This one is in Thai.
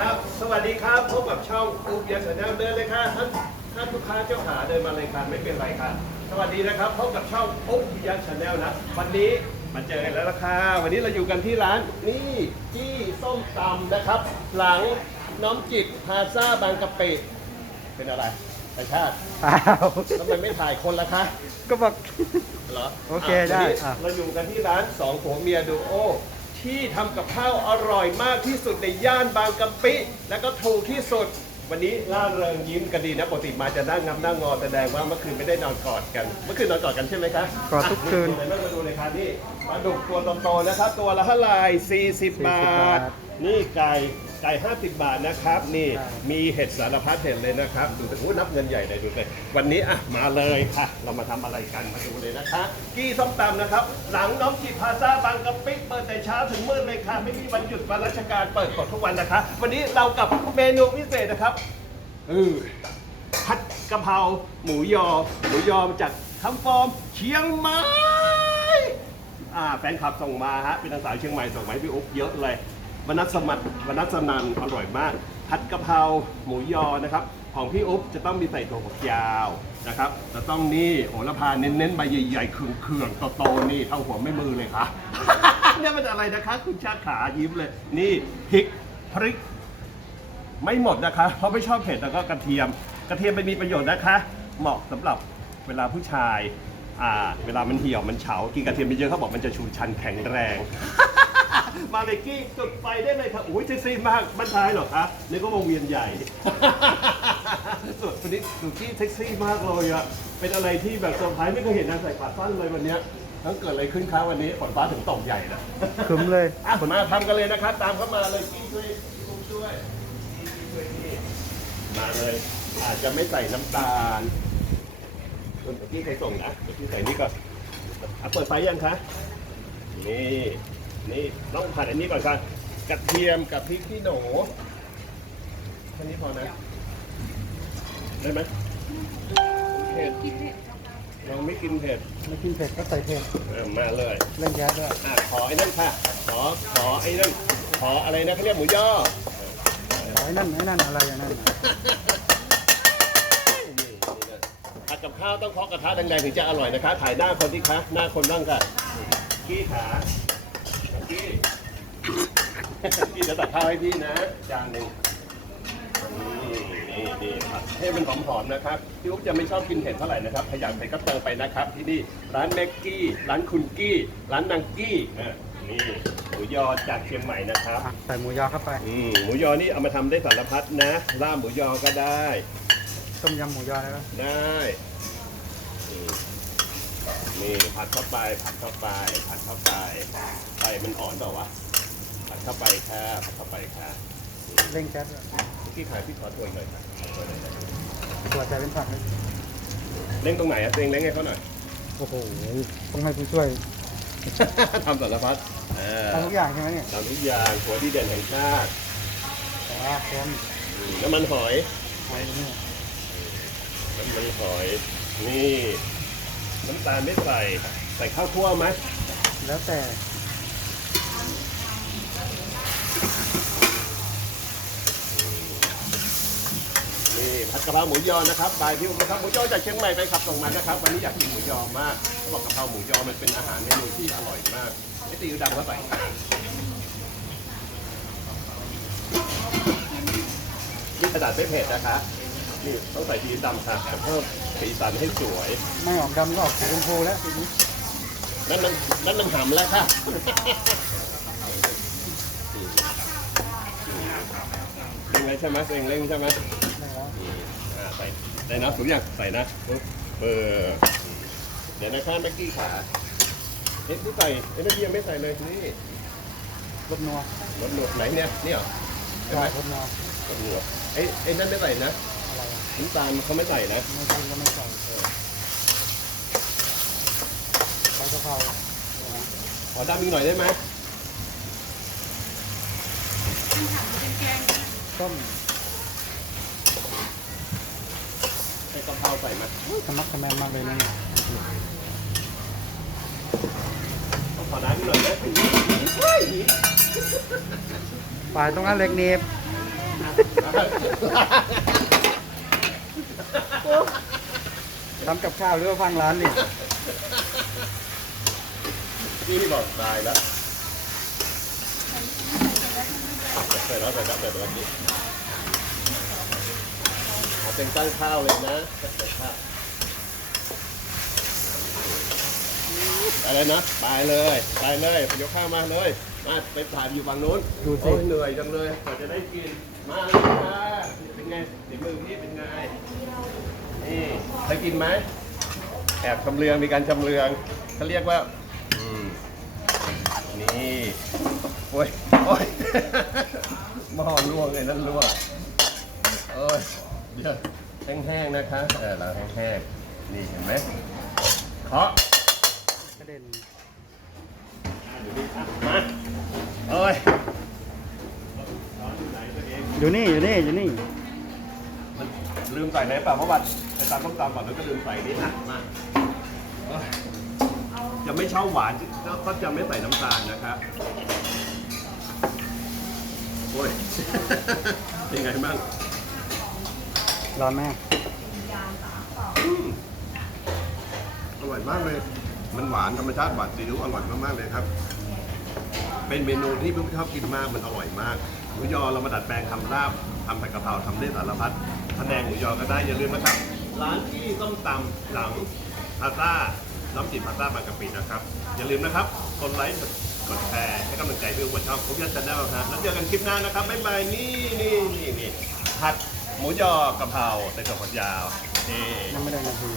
ครับ สวัสดีครับ พบกับช่องอุ๊บยาชาแนลเดินเลยค่ะท่านท่านลูกค้าเจ้าขาเดินมาเลยค่ะไม่เป็นไรค่ะ สวัสดีนะครับพบกับช่องอุ๊บยาชาแนลนะ วันนี้มาเจอกันแล้วละค่ะวันนี้เราอยู่กันที่ร้านนี่จี้ส้มตำนะครับ หลังน้อมจิตพาซาบางกะปิเป็นอะไรประชาติอ้าวทำไมไม่ถ่ายคนละคะ ก็บอก เหรอโอเคะได้วันนี้อะ เราอยู่กันที่ร้านสองผัวเมียดูโอ ที่ทำกับข้าวอร่อยมากที่สุดในย่านบางกะปิ แล้วก็ถูกที่สุด วันนี้ล่าเริงยิ้มกันดีนะปกติมาจะนั่งงับนั่งงอแสดงว่าเมื่อคืนไม่ได้นอนกอดกัน เมื่อคืนนอนกอดกันใช่ไหมคะกอดทุกคืนอะมาดูเลยครับนี่ปลาดุกตัวโตๆนะครับตัวละเท่าไหร่40 บาบาททนี่ไก่ ไก่50 บาทนะครับ นี่มีเห็ดสารพัดเห็ดเลยนะครับดูแต่อู้นับเงินใหญ่เลยดูเลยวันนี้อะมาเลยค่ะ เรามาทำอะไรกันมาดูเลยนะคะ กี้ส้มตำนะครับ หลังน้องจีพาซาบางกะปิเปิดแต่เช้าถึงมืดเลยค่ะ ไม่มีวันหยุดวันราชการเปิดกดทุกวันนะคะ วันนี้เรากับเมนูพิเศษนะครับเออผัดกะเพราหมูยอ หมูยอมาจากคำฟอร์มเชียงใหม่ อ่าแฟนคลับส่งมาฮะเป็นทางสาวเชียงใหม่ส่งมาให้พี่อุ๊บเยอะเลย วนัสมัตวนัสนันอร่อยมาก ผัดกะเพราหมูยอนะครับ ของพี่อุ๊บจะต้องมีใส่ถั่วฝักยาวนะครับจะต้องนี่โหระพาเน้นๆใบใหญ่ๆเขื่องๆโตๆนี่เท่าหัวไม่มือเลยค่ะ เนี่ยมันอะไรนะคะ คุณชาติขายิ้มเลย นี่พริกพริก ไม่หมดนะคะ เพราะไม่ชอบเผ็ดแล้วก็กระเทียม กระเทียมมันมีประโยชน์นะคะ เหมาะสำหรับเวลาผู้ชายอ่าเวลามันเหี่ยวมันเฉากินกระเทียมไปเยอะเขาบอกมันจะชูชันแข็งแรง มาเลยกี้จุดไฟได้เลยครับโอ้ยเซ็กซี่มากบ้านท้ายเหรอคะนี่ก็วงเวียนใหญ่สุดวันนี้ดูกี้เซ็กซี่มากเลยอะเป็นอะไรที่แบบเซอร์ไพรส์ไม่เคยเห็นนางใส่ขาสั้นเลยวันเนี้ยทั้งเกิดอะไรขึ้นคะวันนี้ฝนฟ้าถึงตกใหญ่นะคึมเลยอะมาทำกันเลยนะครับ ตามเข้ามาเลยกี้ช่วยกุ้งช่วยช่วยนี่มาเลย อาจจะไม่ใส่น้ำตาลคุณเมื่อกี้ใครส่งนะเมื่อกี้ใส่นี่ก่อนอะเปิดไฟยังคะนี่ นี่ต้องผัดอันนี้ก่อนค่ะกระเทียมกับพริกขี้หนูแค่นี้พอนะ ได้ไหมเผ็ดยังไม่กินเผ็ดไม่กินเผ็ดก็ใส่เผ็ดเออมาเลยเล่นแก๊สด้วยอะขอไอ้นั่นค่ะ ขอขอไอ้นั่นขออะไรนะเขาเรียกหมูย่อขอไอ้นั่นไอ้นั่นอะไรอย่างนั้นน่ะผัดกับข้าวต้องเคาะกระทะแดงๆถึงจะอร่อยนะคะถ่ายหน้าคนที่คะหน้าคนบ้างค่ะ กี้ขากี้ กี้จะตักข้าวให้พี่นะจานหนึ่งนี่นี่นี่ผัดให้มันหอมๆนะครับพี่อุ๊บจะไม่ชอบกินเผ็ดเท่าไหร่นะครับขยันไปก็เติมไปนะครับ ที่นี่ร้านแม็กกี้ ร้านคุณกี้ ร้านนางกี้อะนี่หมูยอจากเชียงใหม่นะครับอะใส่หมูยอเข้าไป อืมหมูยอนี่เอามาทำได้สารพัดนะลาบหมูยอก็ได้ ต้มยำหมูยอแล้วได้อืมนี่ผัดเข้าไปผัดเข้าไปผัดเข้าไปไฟมันอ่อนเปล่าวะผัด เข้าไปค่ะผัดเข้าไปค่ะเล่นแก๊สด้วยเมื่อกี้ขายพี่ขอถ้วยหน่อยค่ะขอถ้วยหน่อยนะตัวใจเป็นผักเลยเล่งตรงไหนอะเล่งเล่งให้เขาหน่อย โอ้โห ต้องให้ผู้ช่วย ทำสารพัดเออทำทุกอย่างใช่ไหมเนี่ยทำทุกอย่างหัวดีเด่นแห่งชาติแต่ว่าคนอืมน้ำมันหอยไว้เนี่ยน้ำมันหอย นี่ น้ำตาลไม่ใส่ ใส่ข้าวคั่วไหมแล้วแต่ นี่ผัดกะเพราหมูยอนะครับบายพี่อุ้มนะครับหมูยอจากเชียงใหม่ไปขับส่งมานะครับ วันนี้อยากกินหมูยอมากเขาบอกกะเพราหมูยอมันเป็นอาหารเมนูที่อร่อยมากไอ้ตีอิ๊วดำเข้าไปนี่กระดาษไม่เผ็ดนะคะนี่ต้องใส่ซีอิ๊วดำค่ะจะเพิ่มสีสันให้สวยไม่ออกดำก็ออกสีชมพูแล้วทีนี้นั่นมันนั่นมันหำแล้วค่ะเร่งเลยใช่ไหมเร่งเร่งใช่ไหมได้แล้วอ่า ใส่ใส่นะสุกอย่างใส่นะปึ๊บเออเดี๋ยวนะครับแม็กกี้ขาเอ๊ะที่ใส่เอ๊ะเมื่อกี้ยังไม่ใส่เลยนี่รสนัวรสหนวดไหนเนี่ยนี่เหรอใช่ไหมรสนัวรสหนวดไอ้ไอ้นั่นไม่ใส่นะอะไรอะน้ำตาลเขาไม่ใส่นะไม่กินก็ไม่ใส่เออใส่กะเพราเดี๋ยวนะขอดำอีกหน่อยได้ไหมต้ม ใส่กะเพราใส่มาขมักขแมนมากเลยนะเนี่ยขอน้ำอีกหน่อยได้ไหมเฮ้ยฝ่ายตรงนั้นเหล็กเนบทำกับข้าวหรือว่าพังร้านนี่นี่บอกตายแล้วใส่แล้วใส่แล้วใส่แล้วนี่ เอาเป็นตั้งข้าวเลยนะใส่ข้าวไปเลยนะไปเลยไปเลยไปยกข้าวมาเลยมาไปถ่ายอยู่ฝั่งนู้นดูสิโอ้ยเหนื่อยจังเลยกว่าจะได้กินมาเลยมาเป็นไงฝีมือพี่เป็นไงนี่เคยกินไหมแอบชำเลืองมีการชำเลืองเขาเรียกว่าอืมนี่โอ้ยโอ้ยหม้อลวงเลยนั่นลวงโอ้ย เดี๋ยแห้งๆนะคะเออเราแห้งๆนี่เห็นไหมเคาะกระเด็นมาโอ้ยอยู่นี่อยู่นี่อยู่นี่มันลืมใส่ไหนเปล่าเมื่อวันไปตามต้มตำก่อนแล้วก็ลืมใส่นี่อะมาจะไม่เช่าหวานก็จะไม่ใส่น้ำตาลนะครับโอ้ยเป็นไงบ้าง ร้อนไหมอร่อยมากเลย มันหวานธรรมชาติหวานซีอิ๊วอร่อยมากๆเลยครับ เป็นเมนูที่พี่ชอบกินมาก มันอร่อยมาก หมูยอเรามาดัดแปลงทำลาบทำผัดกะเพราทำได้สารพัดพะแนงหมูยอก็ได้อย่าลืมนะครับ ร้านที่ต้มตำหลังพาซ่าน้ำจิ้มพาซ่าบางกะปินะครับ อย่าลืมนะครับ กดไลค์ กดแชร์ ให้กำลังใจพี่อุ้มบนช่องผมยันจันได้ครับแล้วเจอกันคลิปหน้านะครับ บ๊ายบาย นี่นี่นี่นี่ผัด หมูยอกะเพราใส่ถั่วฝักยาวนี่ยังไม่ได้นาที